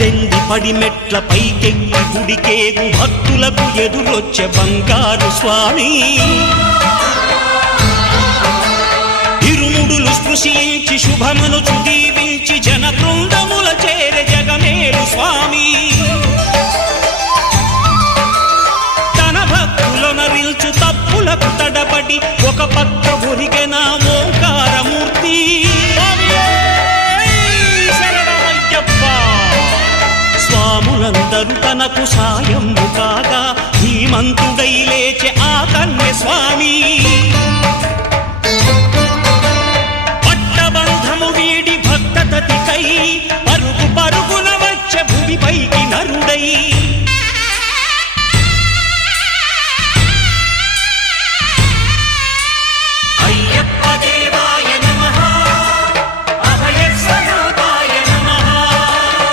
పద్దెంది పడిమెట్ల పైకెక్కి గుడికేగు భక్తులకు ఎదురొచ్చే బంగారు స్వామి ఇరుముడులు స్పృశించి శుభమనుచు దీవించి జన బృందముల చేరే జగమేలు స్వామి తన భక్తులనరిల్చు తప్పులకు తడబడి ఒక పక్క ఒరిగెన ఓంకారమూర్తి స్వాములందరూ తనకు సాయము కాగా ధీమంతుడై లేచే ఆ కన్య స్వామి పట్టబంధము వీడి భక్తతతికై